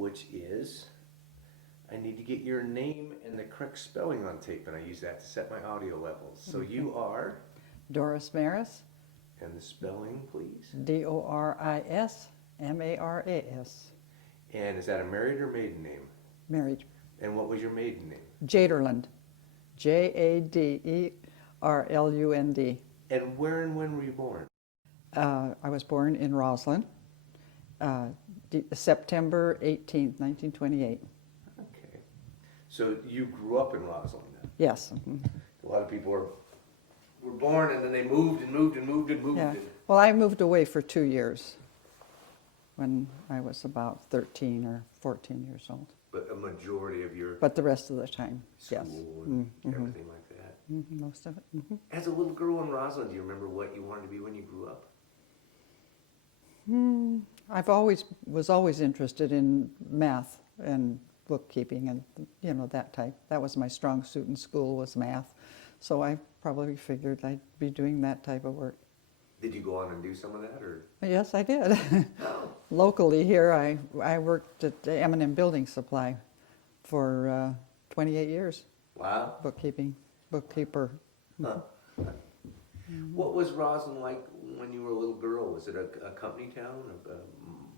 which is, I need to get your name and the correct spelling on tape, and I use that to set my audio levels. So you are? Doris Maris. And the spelling, please? Dorismaras. And is that a married or maiden name? Married. And what was your maiden name? Jaderlund. Jaderlund. And where and when were you born? I was born in Roslyn, September 18th, 1928. Okay. So you grew up in Roslyn then? Yes. A lot of people were born and then they moved and moved and moved and moved. Yeah. Well, I moved away for 2 years when I was about 13 or 14 years old. But a majority of your But the rest of the time, school yes. and everything like that. Most of it. As a little girl in Roslyn, do you remember what you wanted to be when you grew up? Was always interested in math and bookkeeping and that type. That was my strong suit in school, was math. So I probably figured I'd be doing that type of work. Did you go on and do some of that, or? Yes, I did. Oh. Locally here, I worked at M&M Building Supply for 28 years. Wow. Bookkeeper. Huh. What was Roslyn like when you were a little girl? Was it a company town?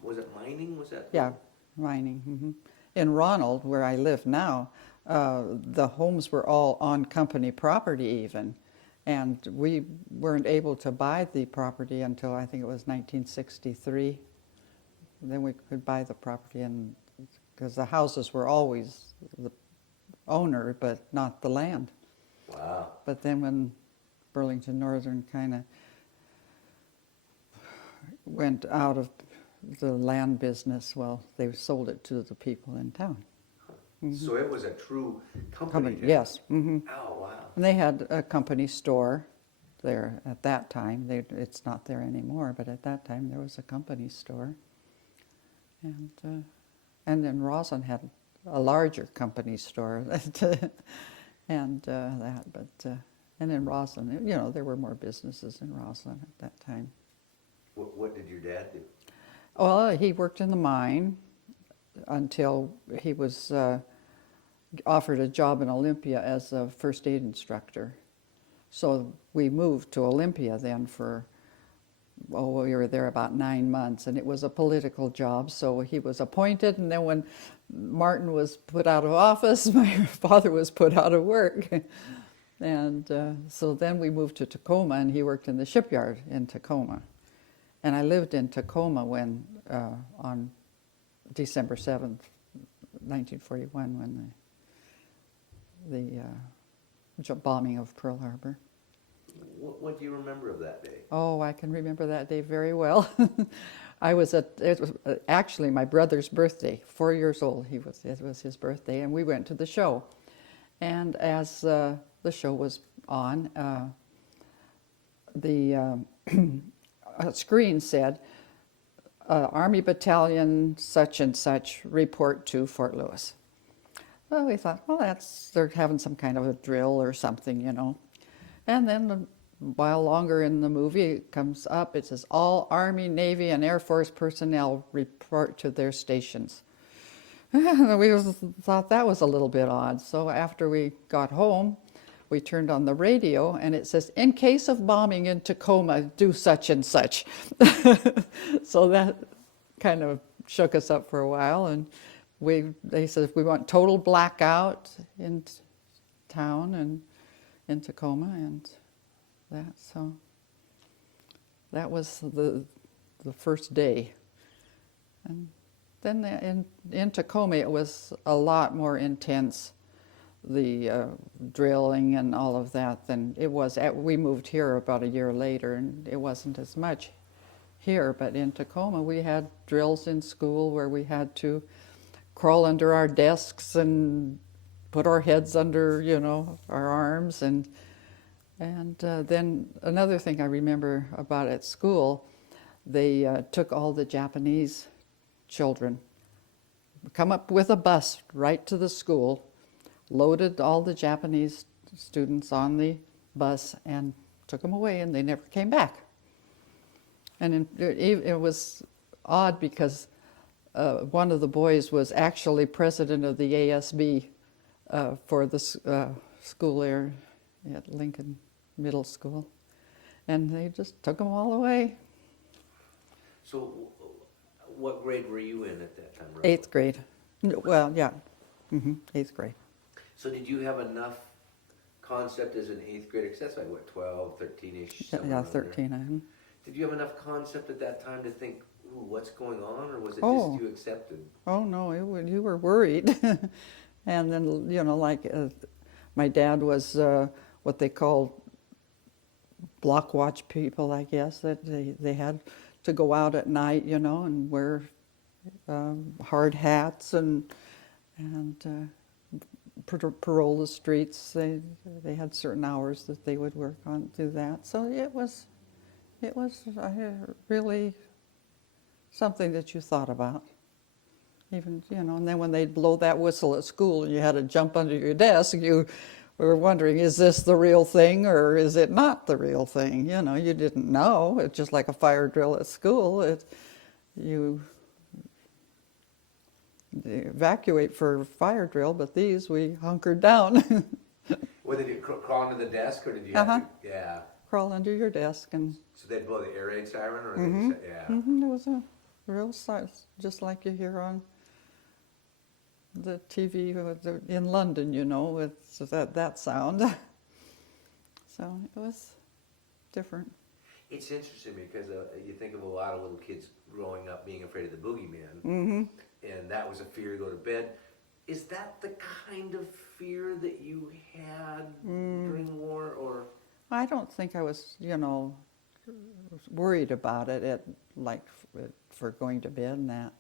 Was it mining? Was that? Yeah, mining. In Ronald, where I live now, the homes were all on company property even. And we weren't able to buy the property until I think it was 1963. Then we could buy the property, and because the houses were always the owner, but not the land. Wow. But then when Burlington Northern kind of went out of the land business, well, they sold it to the people in town. So it was a true company town? Yes. Oh, wow. And they had a company store there at that time. It's not there anymore, but at that time there was a company store. And then Roslyn had a larger company store, and in Roslyn, there were more businesses in Roslyn at that time. What did your dad do? Well, he worked in the mine until he was offered a job in Olympia as a first aid instructor. So we moved to Olympia then we were there about 9 months, and it was a political job, so he was appointed, and then when Martin was put out of office, my father was put out of work. And so then we moved to Tacoma, and he worked in the shipyard in Tacoma. And I lived in Tacoma when, on December 7th, 1941, when the bombing of Pearl Harbor. What do you remember of that day? Oh, I can remember that day very well. It was actually my brother's birthday, 4 years old. It was his birthday, and we went to the show. And as the show was on, the screen said, Army Battalion such and such report to Fort Lewis. Well, we thought, well, they're having some kind of a drill or something, And then a while longer in the movie, it comes up, it says, all Army, Navy, and Air Force personnel report to their stations. We thought that was a little bit odd. So after we got home, we turned on the radio, and it says, in case of bombing in Tacoma, do such and such. So that kind of shook us up for a while, and they said we want total blackout in town and in Tacoma, and so that was the first day. And then in Tacoma, it was a lot more intense, the drilling and all of that, than it was we moved here about a year later, and it wasn't as much here. But in Tacoma, we had drills in school where we had to crawl under our desks and put our heads under, our arms. And then another thing I remember about at school, they took all the Japanese children, come up with a bus right to the school, loaded all the Japanese students on the bus, and took them away, and they never came back. And it was odd because one of the boys was actually president of the ASB for the school there at Lincoln Middle School. And they just took them all away. So what grade were you in at that time, Rosie? 8th grade. Well, yeah, 8th grade. So did you have enough concept as an 8th grader? Because that's like, what, 12, 13-ish? Yeah, 13. Did you have enough concept at that time to think, ooh, what's going on? Or was it Oh. just you accepted? Oh, no, you were worried. And then, you know, like my dad was what they called block watch people, I guess, that they had to go out at night, you know, and wear hard hats and patrol the streets. They had certain hours that they would work on, do that. So it was really something that you thought about. Even, you know, and then when they'd blow that whistle at school and you had to jump under your desk, you were wondering, is this the real thing or is it not the real thing? You know, you didn't know. It's just like a fire drill at school. You evacuate for fire drill, but these we hunkered down. Well, did you crawl under the desk or did you have to? Yeah. Crawl under your desk and. So they'd blow the air raid siren or they just, yeah. It was a real sight, just like you hear on the TV in London, you know, it's that sound. So it was different. It's interesting because you think of a lot of little kids growing up being afraid of the boogeyman, and that was a fear to go to bed. Is that the kind of fear that you had during war, or? I don't think I was, you know, worried about it for going to bed and that.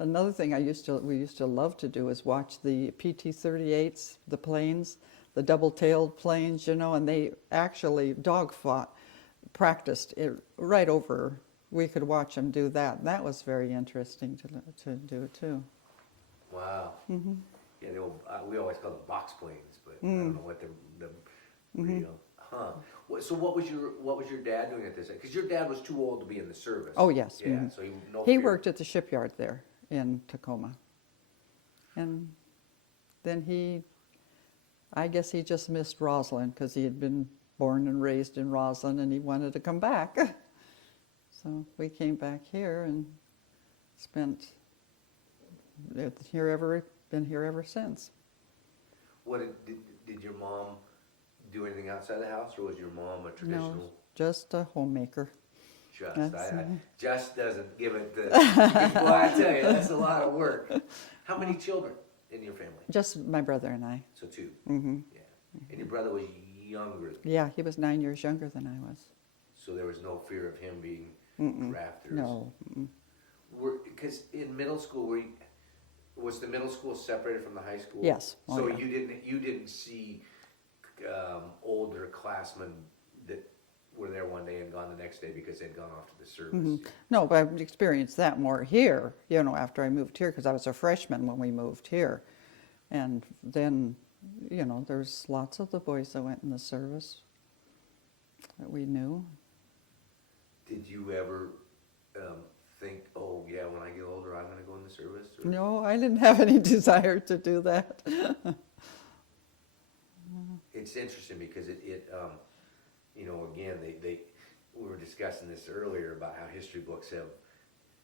Another thing we used to love to do is watch the PT-38s, the planes, the double-tailed planes, you know, and they actually practiced it right over. We could watch them do that. And that was very interesting to do too. Wow. Yeah, we always call them box planes, but I don't know what the real. Huh. So what was your dad doing at this? Because your dad was too old to be in the service. Oh yes. Yeah. So he worked at the shipyard there in Tacoma, and then I guess he just missed Roslyn because he had been born and raised in Roslyn, and he wanted to come back. So we came back here and been here ever since. What did your mom do anything outside the house, or was your mom a traditional? No, just a homemaker. Just doesn't give it the. Well, I tell you, that's a lot of work. How many children in your family? Just my brother and I. So 2. Yeah. And your brother was younger. Yeah, he was 9 years younger than I was. So there was no fear of him being drafters. No. Because in middle school, was the middle school separated from the high school? Yes. So you didn't see older classmen that were there one day and gone the next day because they'd gone off to the service. No, but I've experienced that more here, you know, after I moved here, because I was a freshman when we moved here. And then, you know, there's lots of the boys that went in the service that we knew. Did you ever think, oh yeah, when I get older I'm going to go in the service? Or? No, I didn't have any desire to do that. It's interesting because you know, again, we were discussing this earlier about how history books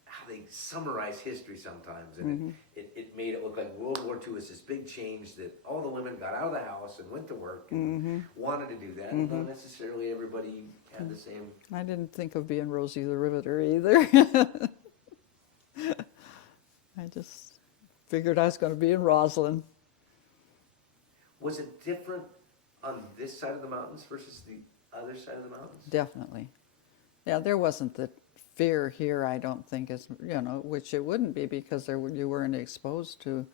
how they summarize history sometimes, and it made it look like World War II was this big change that all the women got out of the house and went to work and wanted to do that, and not necessarily everybody had the same. I didn't think of being Rosie the Riveter either. I just figured I was going to be in Roslyn. Was it different on this side of the mountains versus the other side of the mountains? Definitely. Yeah, there wasn't the fear here, I don't think, as you know, which it wouldn't be because you weren't exposed to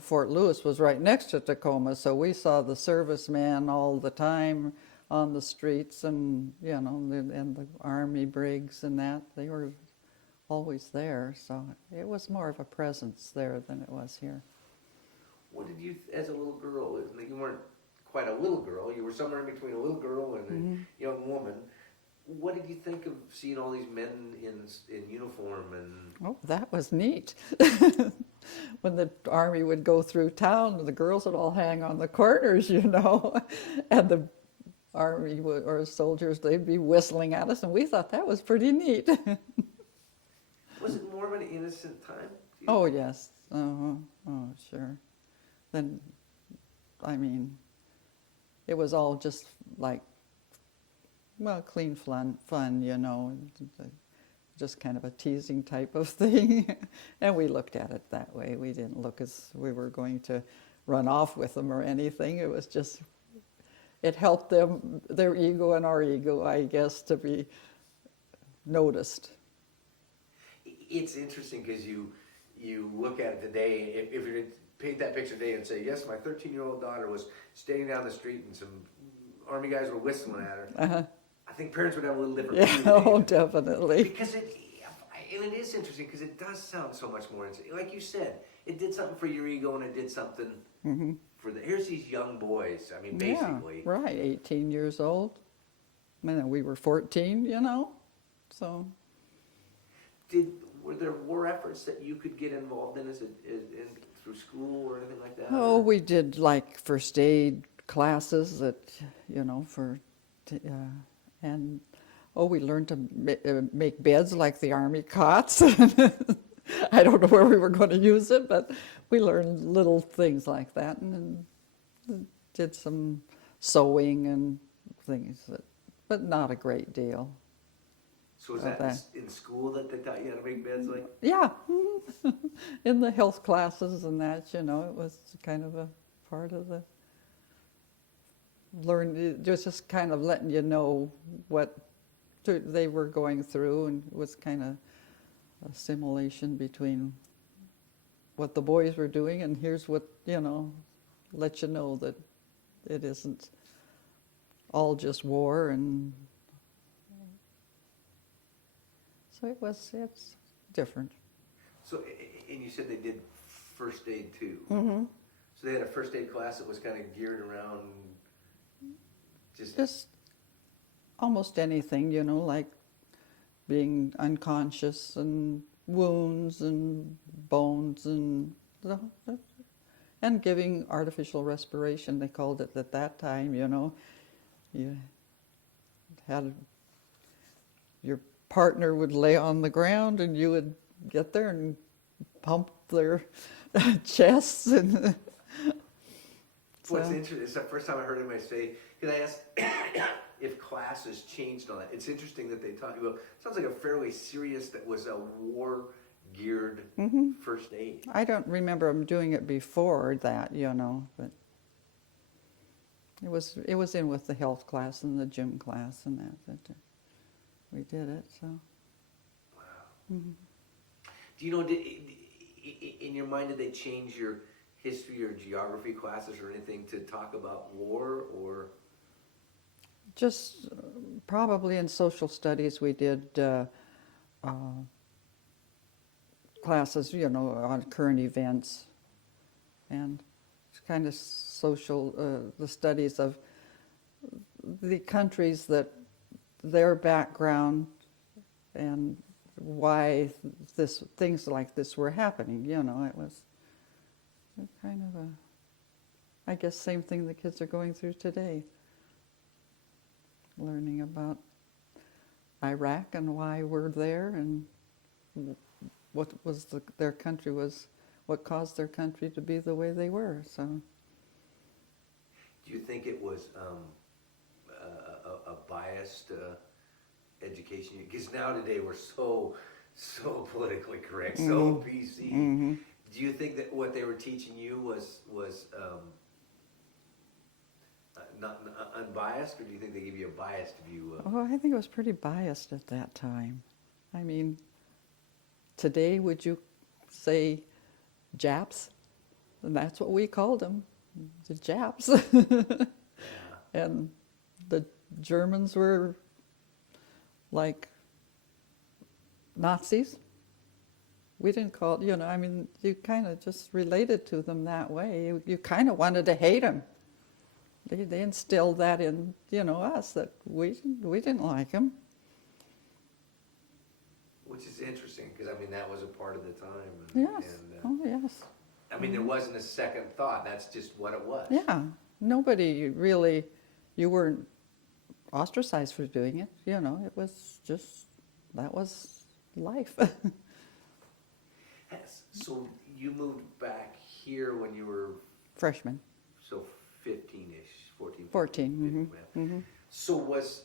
Fort Lewis was right next to Tacoma, so we saw the servicemen all the time on the streets, and you know, and the army brigs and that, they were always there, so it was more of a presence there than it was here. What did you, as a little girl, you weren't quite a little girl, you were somewhere in between a little girl and a young woman. what did you think of seeing all these men in uniform and? Oh, that was neat. When the army would go through town, the girls would all hang on the corners, and the army or soldiers, they'd be whistling at us, and we thought that was pretty neat. Was it more of an innocent time? Oh, yes. Oh, sure. Then, I mean, it was all just like, well, clean fun, just kind of a teasing type of thing. And we looked at it that way. We didn't look as we were going to run off with them or anything. It was just, it helped them, their ego and our ego, I guess, to be noticed. It's interesting because you look at it today, if you paint that picture today and say, yes, my 13-year-old daughter was standing down the street and some army guys were whistling at her, Uh-huh. I think parents would have a little different Yeah, view. oh, definitely. Because it is interesting because it does sound so much more, like you said, it did something for your ego and it did something for here's these young boys, I mean, basically. Yeah, right, 18 years old. I mean, we were 14, so. Were there war efforts that you could get involved in through school or anything like that? Oh, or? we did like first aid classes that, and we learned to make beds like the army cots. I don't know where we were going to use it, but we learned little things like that and did some sewing and things, but not a great deal. So was that in school that they taught you how to make beds like? Yeah, in the health classes and that, it was kind of a part of the just kind of letting you know what they were going through, and it was kind of a simulation between what the boys were doing and here's what, let you know that it isn't all just war. And so it's different. So, and you said they did first aid too. Mm-hmm. So they had a first aid class that was kind of geared around just almost anything, like being unconscious and wounds and bones and giving artificial respiration. They called it at that time. You had your partner would lay on the ground and you would get there and pump their chests and. What's interesting, it's the first time I heard anybody say, because I asked if classes changed on that. It's interesting that they taught you, well, it sounds like a fairly serious, that was a war-geared first aid. I don't remember them doing it before that, but it was in with the health class and the gym class and that we did it, so. Wow. Mm-hmm. Do you know, in your mind, did they change your history or geography classes or anything to talk about war, or? Just probably in social studies we did classes, on current events and kind of social, the studies of the countries, that their background and why things like this were happening. It was kind of I guess, same thing the kids are going through today. Learning about Iraq and why we're there and what was their country was, what caused their country to be the way they were. So. Do you think it was a biased education? Because now today we're so politically correct, so PC. Mm-hmm. Do you think that what they were teaching you was not unbiased, or do you think they gave you a biased view of? Oh, I think it was pretty biased at that time. I mean, today would you say Japs? And that's what we called them, the Japs. Yeah. And the Germans were like Nazis. We didn't call, you kind of just related to them that way. You kind of wanted to hate them. They instilled that in, us, that we didn't like them. Which is interesting, because I mean, that was a part of the time. And, Yes. Oh, yes. I mean, there wasn't a second thought. That's just what it was. Yeah. Nobody really, you weren't ostracized for doing it. You know, it was just, that was life. So you moved back here when you were Freshman. so 15-ish, 14. 14. 15, So was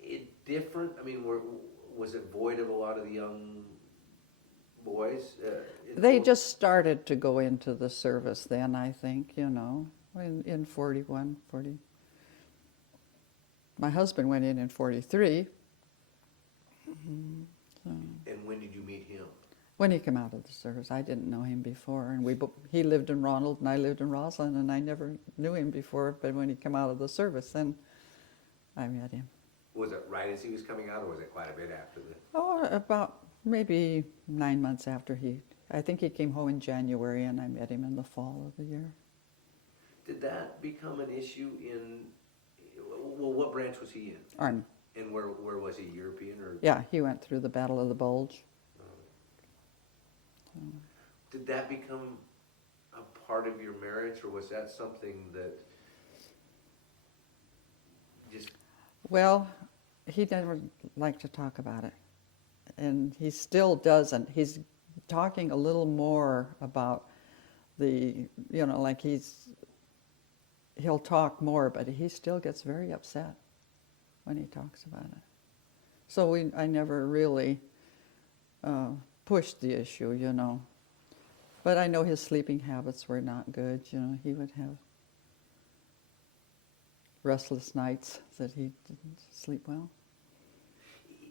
it different? I mean, was it void of a lot of the young boys? They just started to go into the service then, I think, you know, in 41, 40. My husband went in 43. And when did you meet him? When he came out of the service. I didn't know him before, and he lived in Ronald and I lived in Roslyn, and I never knew him before, but when he came out of the service, then I met him. Was it right as he was coming out, or was it quite a bit after the... Oh, about maybe 9 months after I think he came home in January, and I met him in the fall of the year. Did that become an issue well, what branch was he in? Army. And where was he, European or? Yeah, he went through the Battle of the Bulge. Did that become a part of your marriage, or was that something that just... Well, he never liked to talk about it, and he still doesn't. He's talking a little more about like he'll talk more, but he still gets very upset when he talks about it. So I never really pushed the issue, you know. But I know his sleeping habits were not good, you know. He would have restless nights that he didn't sleep well.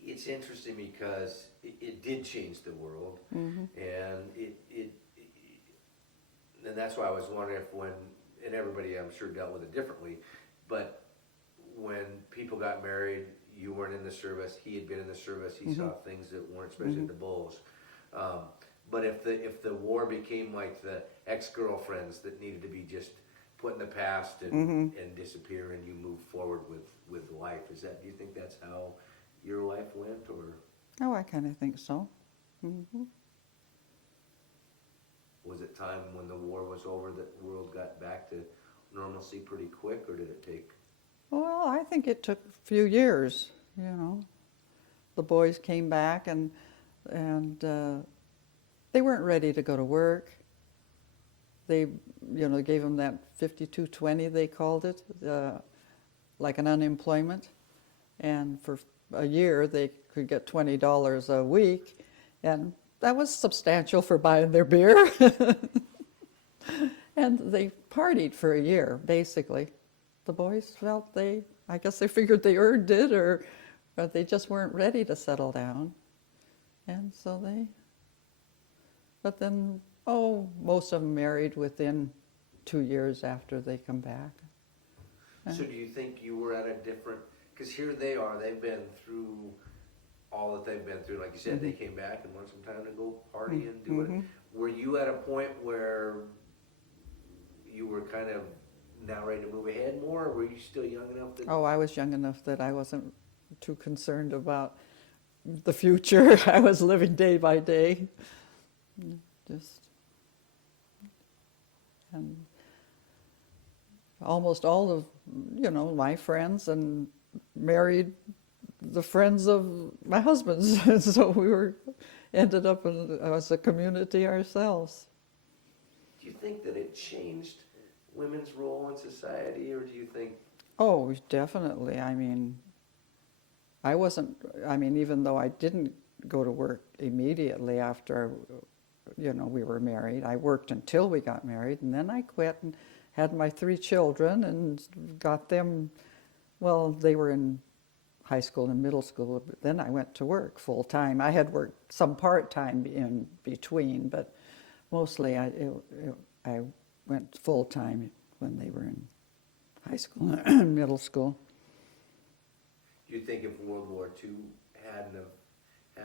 It's interesting because it did change the world, and and that's why I was wondering if and everybody I'm sure dealt with it differently, but when people got married, you weren't in the service, he had been in the service, he saw things that weren't, especially at the Bulls. But if the war became like the ex-girlfriends that needed to be just put in the past and disappear, and you move forward with life, do you think that's how your life went, or? Oh, I kind of think so. Was it time when the war was over that the world got back to normalcy pretty quick, or did it take? Well, I think it took a few years, you know. The boys came back and they weren't ready to go to work. They, gave them that 5220, they called it, like an unemployment. And for a year, they could get $20 a week, and that was substantial for buying their beer. And they partied for a year, basically. The boys felt I guess they figured they earned it, or they just weren't ready to settle down. And so but then, most of them married within 2 years after they come back. So do you think you were at a different, because here they are, they've been through all that they've been through. Like you said, they came back and want some time to go party and do it. Were you at a point where you were kind of now ready to move ahead more, or were you still young enough that... Oh, I was young enough that I wasn't too concerned about the future. I was living day by day. And almost all of, my friends and married the friends of my husband's. So we ended up as a community ourselves. Do you think that it changed women's role in society, or do you think... Oh, definitely. Even though I didn't go to work immediately after, we were married, I worked until we got married, and then I quit and had my 3 children and got them, they were in high school and middle school, but then I went to work full time. I had worked some part-time in between, but mostly I went full time when they were in high school and middle school. Do you think if World War II hadn't have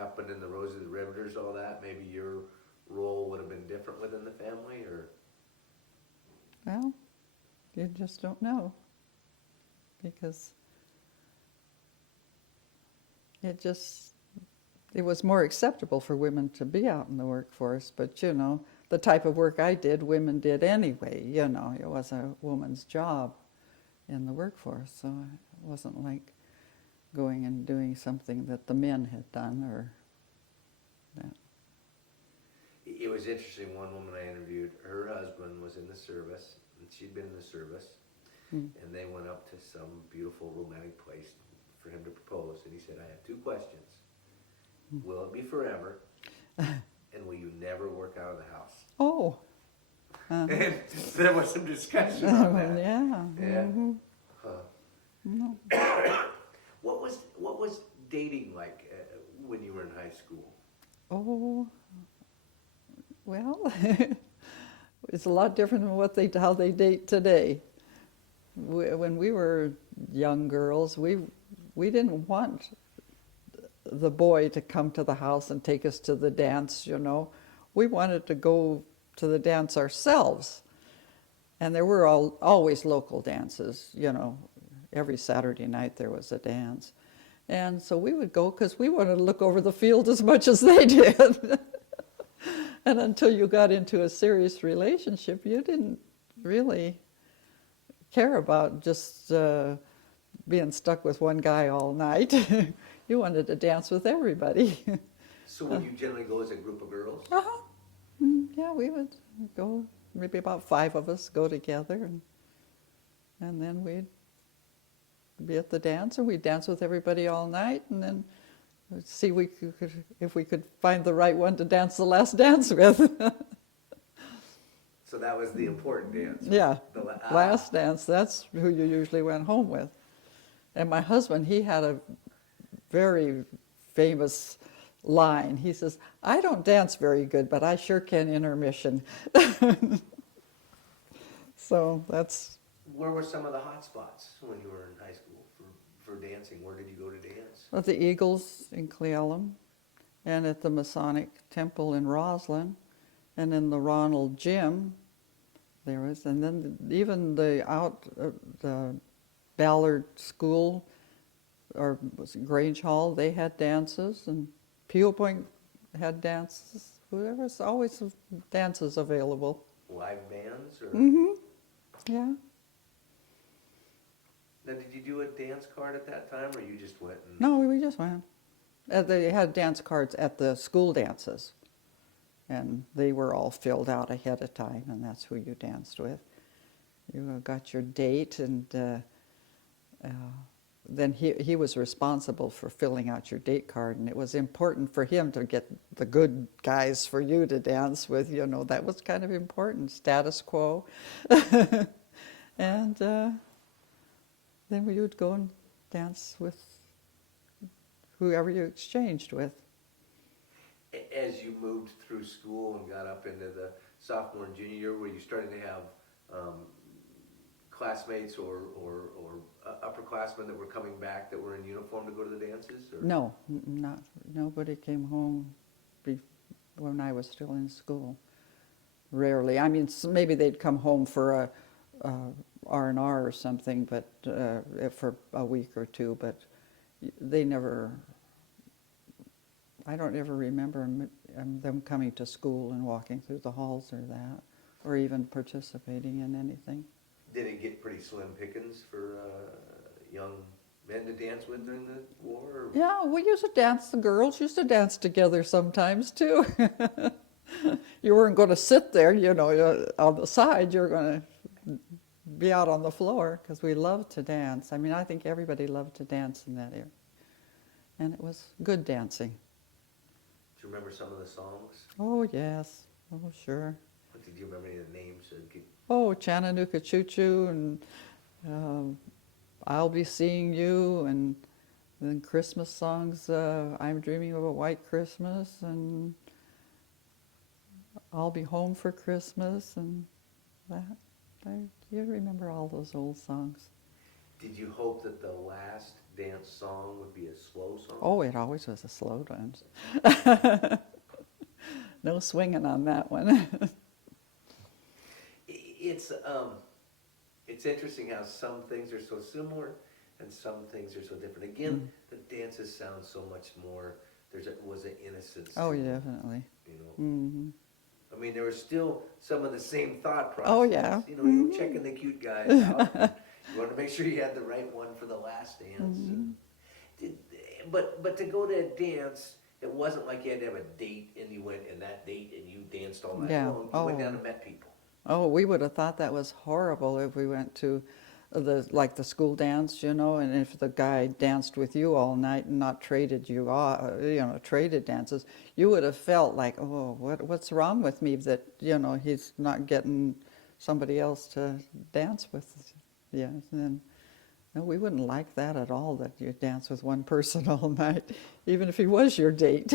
happened and the Rosie the Riveters, all that, maybe your role would have been different within the family, or? Well, you just don't know, because it was more acceptable for women to be out in the workforce, but you know, the type of work I did, women did anyway, you know, it was a woman's job in the workforce, so it wasn't like going and doing something that the men had done or that. It was interesting, one woman I interviewed, her husband was in the service, and she'd been in the service, and they went up to some beautiful romantic place for him to propose, and he said, I have two questions. Will it be forever, and will you never work out of the house? Oh. And so there was some discussion on that. Yeah. Yeah. Mm-hmm. No. What was dating like when you were in high school? Oh, well, it's a lot different than how they date today. When we were young girls, we didn't want the boy to come to the house and take us to the dance, you know. We wanted to go to the dance ourselves. And there were always local dances, you know. Every Saturday night there was a dance. And so we would go because we wanted to look over the field as much as they did. And until you got into a serious relationship, you didn't really care about just being stuck with one guy all night. You wanted to dance with everybody. So would you generally go as a group of girls? Uh-huh. Yeah, we would go, maybe about 5 of us go together, and then we'd be at the dance, and we'd dance with everybody all night, and then see if we could find the right one to dance the last dance with. So that was the important dance. Yeah, last dance, that's who you usually went home with. And my husband, he had a very famous line. He says, I don't dance very good, but I sure can intermission. So that's... Where were some of the hot spots when you were in high school for dancing? Where did you go to dance? At the Eagles in Cleellum, and at the Masonic Temple in Roslyn, and in the Ronald Gym there was, and then even the Ballard School, or was it Grange Hall, they had dances, and Peel Point had dances. There was always dances available. Live bands? Or? Mm-hmm. Yeah. Now, did you do a dance card at that time, or you just went and... No, we just went. They had dance cards at the school dances, and they were all filled out ahead of time, and that's who you danced with. You got your date, and then he was responsible for filling out your date card, and it was important for him to get the good guys for you to dance with. You know, that was kind of important, status quo. And then we would go and dance with whoever you exchanged with. As you moved through school and got up into the sophomore and junior year, were you starting to have classmates or upperclassmen that were coming back that were in uniform to go to the dances? Or? No, nobody came home when I was still in school. Rarely. I mean, maybe they'd come home for a R&R or something, but for a week or two, but they never... I don't ever remember them coming to school and walking through the halls or that, or even participating in anything. Did it get pretty slim pickings for young men to dance with during the war? Or? Yeah, we used to dance. The girls used to dance together sometimes too. You weren't going to sit there, you know, on the side. You were going to be out on the floor, because we loved to dance. I mean, I think everybody loved to dance in that era, and it was good dancing. Do you remember some of the songs? Oh yes, oh sure. Did you remember any of the names? Oh, Chattanooga Choo Choo, and I'll Be Seeing You, and then Christmas songs, I'm Dreaming of a White Christmas, and I'll Be Home for Christmas, and that. You remember all those old songs. Did you hope that the last dance song would be a slow song? Oh, it always was a slow dance. No swinging on that one. It's interesting how some things are so similar and some things are so different. Again, the dances sound so much more, was an innocence. Oh, to it, definitely. You know. Hmm. I mean, there was still some of the same thought process. Oh, yeah. You know, you were checking the cute guys out. And you wanted to make sure you had the right one for the last dance. And but to go to a dance, it wasn't like you had to have a date and you went and that date and you danced all night Yeah. long. You went down and met people. Oh, we would have thought that was horrible if we went to the school dance, you know, and if the guy danced with you all night and not traded you off, you know, traded dances, you would have felt like, oh, what's wrong with me that, you know, he's not getting somebody else to dance with. Yeah, and no, we wouldn't like that at all, that you dance with one person all night, even if he was your date.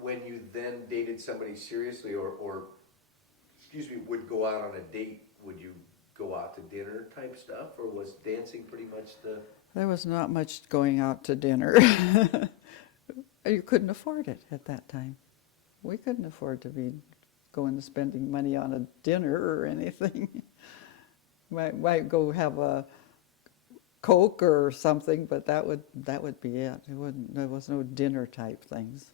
When you then dated somebody seriously or excuse me, would go out on a date, would you go out to dinner type stuff, or was dancing pretty much the... There was not much going out to dinner. You couldn't afford it at that time. We couldn't afford to be going and spending money on a dinner or anything. Might go have a Coke or something, but that would be it. There was no dinner type things.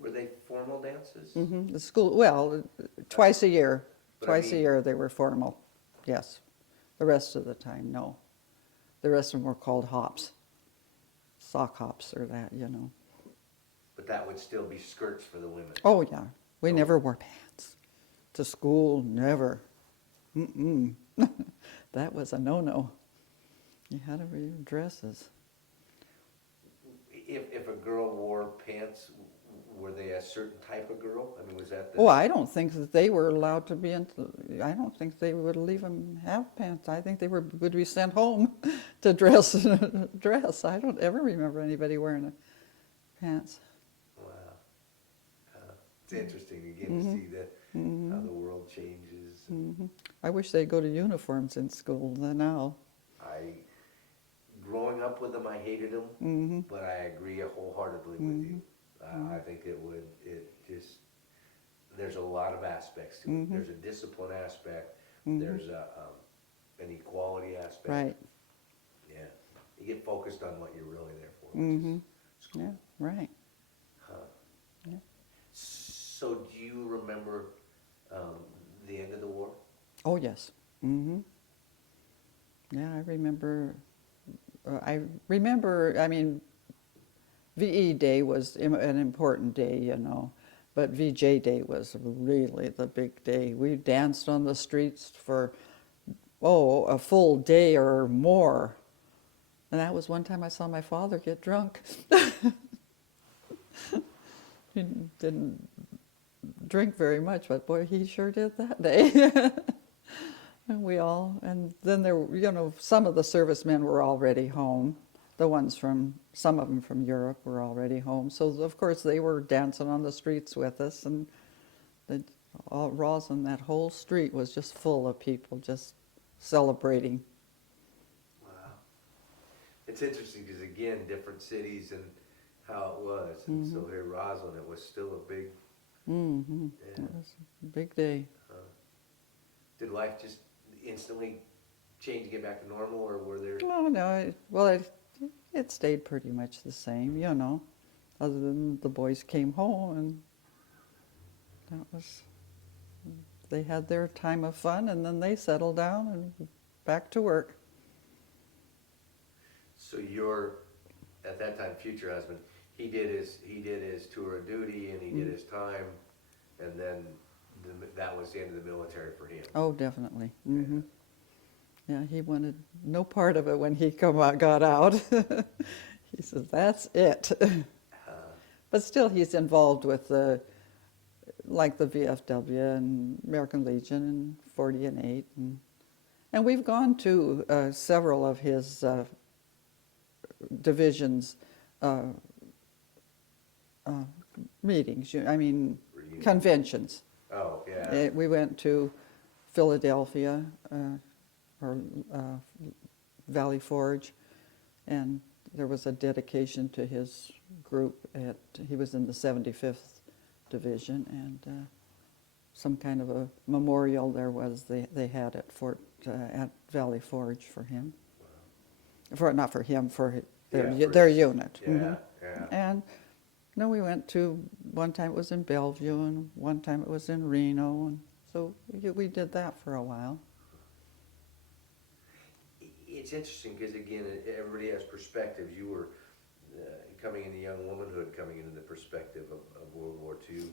Were they formal dances? Hmm. The school, well, twice a year. But Twice a year they were formal, yes. The rest of the time, no. The rest of them were called hops, sock hops or that, you know. But that would still be skirts for the women. Oh, yeah. We Oh. never wore pants. To school, never. Mm-mm. That was a no-no. You had to wear dresses. If a girl wore pants, were they a certain type of girl? I mean, was that the... Oh, I don't think that they were allowed to be I don't think they would leave them have pants. I think they would be sent home to dress. I don't ever remember anybody wearing pants. Wow. It's interesting again to see how the world changes. Hmm. I wish they'd go to uniforms in school now. Growing up with them, I hated them, but I agree wholeheartely with you. I think there's a lot of aspects to it. There's a discipline aspect, there's an equality aspect. Right. Yeah. You get focused on what you're really there for, which Mm-hmm. is school. Yeah, right. Yeah. So do you remember the end of the war? Oh, yes. Mm-hmm. Yeah, I remember, I mean, VE Day was an important day, you know, but VJ Day was really the big day. We danced on the streets for, a full day or more. And that was one time I saw my father get drunk. He didn't drink very much, but boy, he sure did that day. And then there were, you know, some of the servicemen were already home. Some of them from Europe were already home. So, of course, they were dancing on the streets with us. And Roslyn, that whole street was just full of people just celebrating. Wow. It's interesting because, again, different cities and how it was. And so here, Roslyn, it was still a big... Mm-hmm. Yeah. It was a big day. Did life just instantly change to get back to normal, or were there... No, it stayed pretty much the same, you know, other than the boys came home and they had their time of fun, and then they settled down and back to work. So your, at that time, future husband, he did his tour of duty and he did his time, and then that was the end of the military for him. Oh, definitely. Mm-hmm. Yeah, he wanted no part of it when he got out. He says, that's it. But still, he's involved with the VFW and American Legion and 40 and 8. And we've gone to several of his divisions meetings, Reunion. Conventions. Oh, yeah. We went to Philadelphia, or Valley Forge, and there was a dedication to his group. He was in the 75th Division, and some kind of a memorial they had at Valley Forge for him. Wow. Not for him, for their unit. Yeah, yeah. And no, we went to, one time it was in Bellevue, and one time it was in Reno, and so we did that for a while. It's interesting because, again, everybody has perspective. You were coming into young womanhood, coming into the perspective of World War II.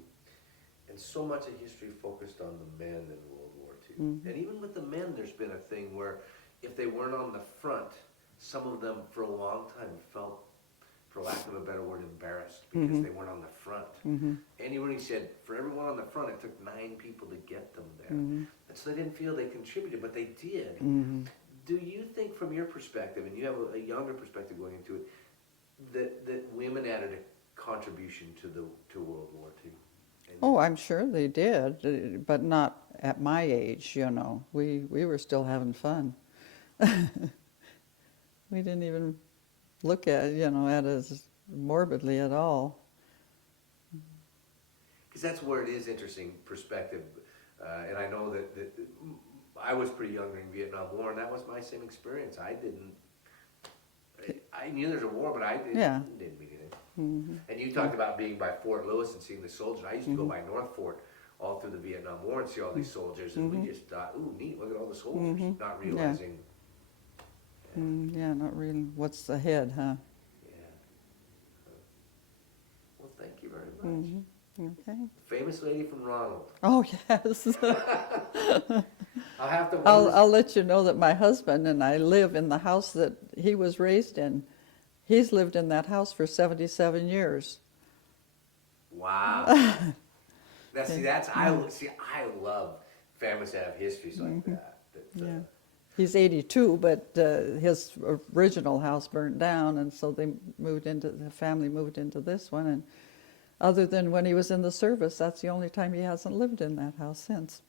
And so much of history focused on the men in World War II. And even with the men, there's been a thing where if they weren't on the front, some of them for a long time felt, for lack of a better word, embarrassed because they weren't on the front. Andy Rooney said, for everyone on the front, it took 9 people to get them there. And so they didn't feel they contributed, but they did. Do you think, from your perspective, and you have a younger perspective going into it, that women added a contribution to World War II? Oh, I'm sure they did, but not at my age, you know. We were still having fun. We didn't even look at, at it as morbidly at all. Because that's where it is interesting perspective. And I know that I was pretty young during the Vietnam War, and that was my same experience. I knew there was a war, but I didn't mean anything. And you talked about being by Fort Lewis and seeing the soldiers. I used to go by North Fort all through the Vietnam War and see all these soldiers, and we just thought, ooh, neat, look at all the soldiers, not realizing. Not really. What's ahead, huh? Yeah. Well, thank you very much. Okay. Famous lady from Ronald. Oh, yes. I'll have to. I'll let you know that my husband and I live in the house that he was raised in. He's lived in that house for 77 years. Wow. I love families that have histories like that. He's 82, but his original house burnt down, and so the family moved into this one. And other than when he was in the service, that's the only time he hasn't lived in that house since.